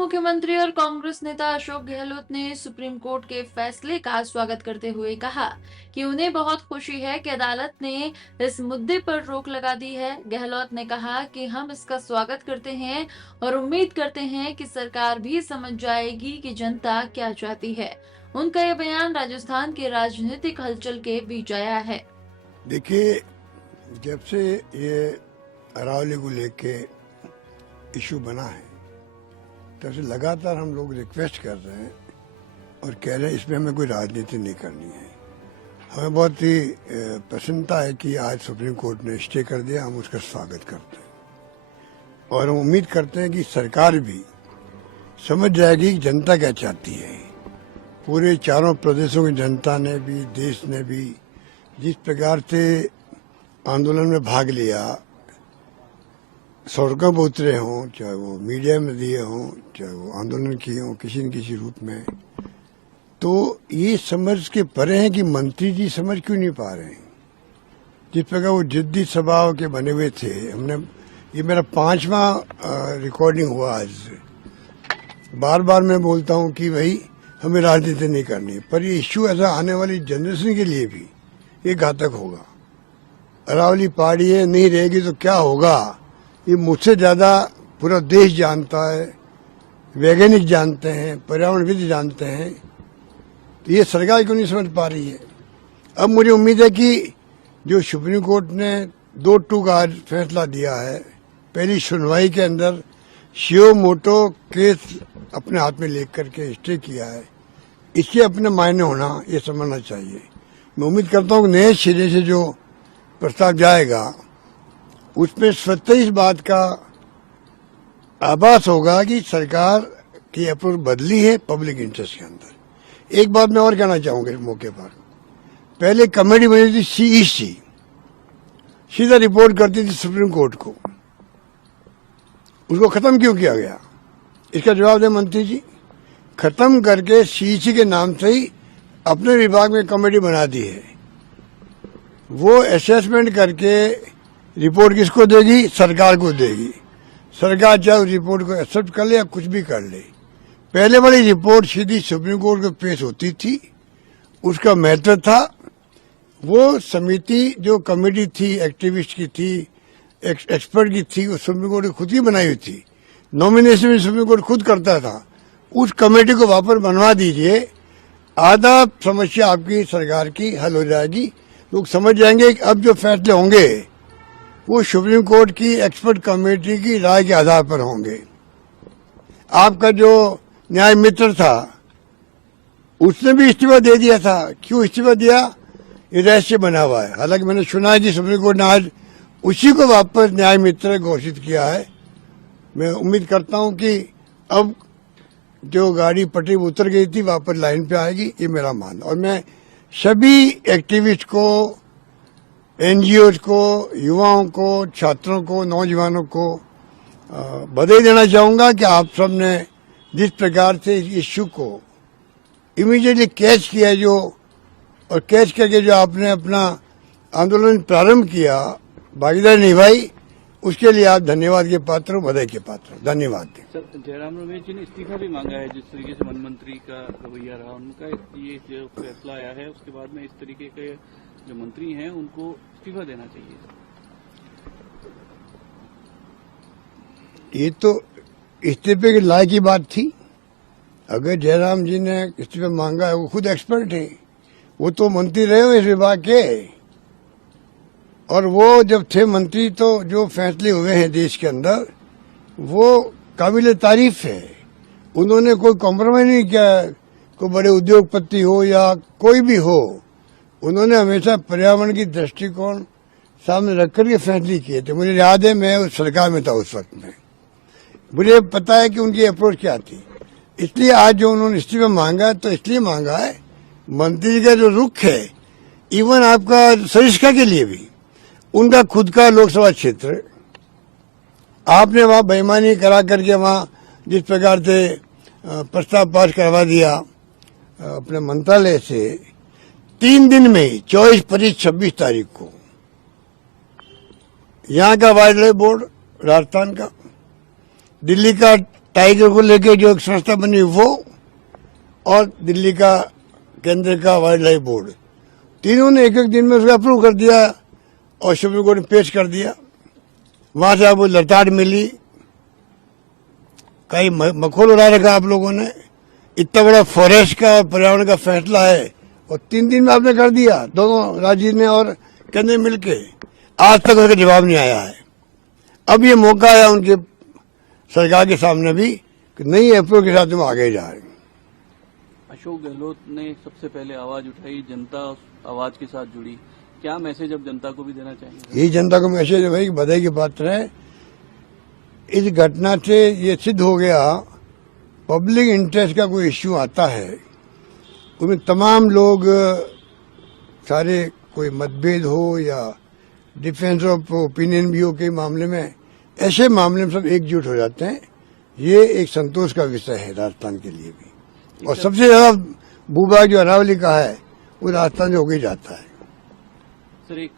मुख्यमंत्री और कांग्रेस नेता अशोक गहलोत ने सुप्रीम कोर्ट के फैसले का स्वागत करते हुए कहा कि उन्हें बहुत खुशी है कि अदालत ने इस मुद्दे पर रोक लगा दी है। गहलोत ने कहा कि हम इसका स्वागत करते हैं और उम्मीद करते हैं कि सरकार भी समझ जाएगी कि जनता क्या चाहती है। उनका यह बयान राजस्थान के राजनीतिक हलचल के बीच आया है। देखिए, जब से ये अरावली को लेके इशू बना है तब से लगातार हम लोग रिक्वेस्ट कर रहे हैं और कह रहे हैं इसमें हमें कोई राजनीति नहीं करनी है। हमें बहुत ही प्रसन्नता है कि आज सुप्रीम कोर्ट ने स्टे कर दिया। हम उसका स्वागत करते हैं और हम उम्मीद करते हैं कि सरकार भी समझ जाएगी कि जनता क्या चाहती है। पूरे चारों प्रदेशों की जनता ने भी, देश ने भी जिस प्रकार से आंदोलन में भाग लिया, सड़कों पर उतरे हों, चाहे वो मीडिया में दिए हों, चाहे वो आंदोलन किए हों किसी न किसी रूप में, तो ये समझ के परे हैं कि मंत्री जी समझ क्यों नहीं पा रहे हैं। जिस प्रकार वो जिद्दी स्वभाव के बने हुए थे, ये मेरा 5वां रिकॉर्डिंग हुआ आज। बार बार मैं बोलता हूँ कि भाई हमें राजनीति नहीं करनी, पर ये इश्यू ऐसा आने वाली जनरेशन के लिए भी ये घातक होगा। अरावली पहाड़ी है, नहीं रहेगी तो क्या होगा, ये मुझसे ज्यादा पूरा देश जानता है, वैज्ञानिक जानते हैं, पर्यावरणविद जानते हैं। तो ये सरकार क्यों नहीं समझ पा रही है। अब मुझे उम्मीद है कि जो सुप्रीम कोर्ट ने 2-2 का आज फैसला दिया है, पहली सुनवाई के अंदर शियो मोटो केस अपने हाथ में लेकर के स्टे किया है, इसके अपने मायने होना ये समझना चाहिए। मैं उम्मीद करता हूँ कि नए सिरे से जो प्रस्ताव जाएगा उसमें स्वतः इस बात का आभास होगा कि सरकार की अप्रोच बदली है पब्लिक इंटरेस्ट के अंदर। एक बात मैं और कहना चाहूंगा इस मौके पर, पहले कमेटी बनी थी सीईसी, सीधा रिपोर्ट करती थी सुप्रीम कोर्ट को, उसको खत्म क्यों किया गया, इसका जवाब दें मंत्री जी। खत्म करके सीईसी के नाम से ही अपने विभाग में कमेटी बना दी है। वो असेसमेंट करके रिपोर्ट किसको देगी, सरकार को देगी। सरकार चाहे उस रिपोर्ट को एक्सेप्ट कर ले या कुछ भी कर ले। पहले वाली रिपोर्ट सीधी सुप्रीम कोर्ट को पेश होती थी, उसका महत्व था। वो समिति जो कमेटी थी, एक्टिविस्ट की थी, एक्सपर्ट की थी, वो सुप्रीम कोर्ट ने खुद ही बनाई हुई थी। नॉमिनेशन भी सुप्रीम कोर्ट खुद करता था। उस कमेटी को वापस बनवा दीजिए, आधा समस्या आपकी सरकार की हल हो जाएगी। लोग समझ जाएंगे कि अब जो फैसले होंगे वो सुप्रीम कोर्ट की एक्सपर्ट कमेटी की राय के आधार पर होंगे। आपका जो न्याय मित्र था उसने भी इस्तीफा दे दिया था। क्यों इस्तीफा दिया, ये रहस्य बना हुआ है। हालांकि मैंने सुना है कि सुप्रीम कोर्ट ने आज उसी को वापस न्याय मित्र घोषित किया है। मैं उम्मीद करता हूं कि अब जो गाड़ी पटरी उतर गई थी वापस लाइन पे आएगी, ये मेरा मानना। और मैं सभी एक्टिविस्ट को, एनजीओ को, युवाओं को, छात्रों को, नौजवानों को बधाई देना चाहूंगा कि आप सब ने जिस प्रकार से इस इश्यू को इमीडिएटली कैच किया, जो और कैच करके जो आपने अपना आंदोलन प्रारंभ किया, भागीदारी निभाई, उसके लिए आप धन्यवाद के पात्र हो, बधाई के पात्र हो। धन्यवाद। सर, जयराम रमेश जी ने इस्तीफा भी मांगा है। जिस तरीके से वन मंत्री का रवैया रहा, उनका ये जो फैसला आया है उसके बाद में इस तरीके के जो मंत्री हैं उनको इस्तीफा देना चाहिए। ये तो इस्तीफे की लायक की बात थी। अगर जयराम जी ने इस्तीफा मांगा है, वो खुद एक्सपर्ट है, वो तो मंत्री रहे हो इस विभाग के, और वो जब थे मंत्री तो जो फैसले हुए हैं देश के अंदर वो काबिल तारीफ है। उन्होंने कोई कॉम्प्रोमाइज नहीं किया, कोई बड़े उद्योगपति हो या कोई भी हो, उन्होंने हमेशा पर्यावरण की दृष्टिकोण सामने रखकर के फैसले किए थे। मुझे याद है, मैं उस सरकार में था उस वक्त में, मुझे पता है कि उनकी अप्रोच क्या थी। इसलिए आज जो उन्होंने इस्तीफा मांगा तो इसलिए मांगा है, मंत्री का जो रुख है, इवन आपका सरिस्का के लिए भी, उनका खुद का लोकसभा क्षेत्र, आपने वहां बेईमानी करा करके वहां जिस प्रकार से प्रस्ताव पास करवा दिया अपने मंत्रालय से, 3 दिन में 24, 25, 26 तारीख को यहाँ का वाइल्ड लाइफ बोर्ड राजस्थान का, दिल्ली का टाइगर को लेके जो एक संस्था बनी वो, और दिल्ली का केंद्र का वाइल्ड लाइफ बोर्ड, तीनों ने एक एक दिन में उसको अप्रूव कर दिया और सुप्रीम कोर्ट में पेश कर दिया। वहां से आपको लताड़ मिली, कई मखौल उड़ा रखा आप लोगों ने। इतना बड़ा फॉरेस्ट का और पर्यावरण का फैसला है और 3 दिन में आपने कर दिया, दोनों राज्य ने और केंद्र मिलके। आज तक उसका जवाब नहीं आया है। अब ये मौका आया उनके सरकार के सामने भी कि नई अप्रोच के साथ हम आगे जा रहे हैं। अशोक गहलोत ने सबसे पहले आवाज उठाई, जनता उस आवाज के साथ जुड़ी। क्या मैसेज अब जनता को भी देना चाहेंगे? यही जनता को मैसेज है भाई कि बधाई की पात्र है। इस घटना से ये सिद्ध हो गया, पब्लिक इंटरेस्ट का कोई इश्यू आता है उसमें तमाम लोग, सारे कोई मतभेद हो या डिफेंस ऑफ ओपिनियन भी हो के मामले में, ऐसे मामले में सब एकजुट हो जाते हैं। ये एक संतोष का विषय है राजस्थान के लिए भी। और सबसे ज्यादा भूभाग जो अरावली का है वो राजस्थान से होके जाता है। सर, एक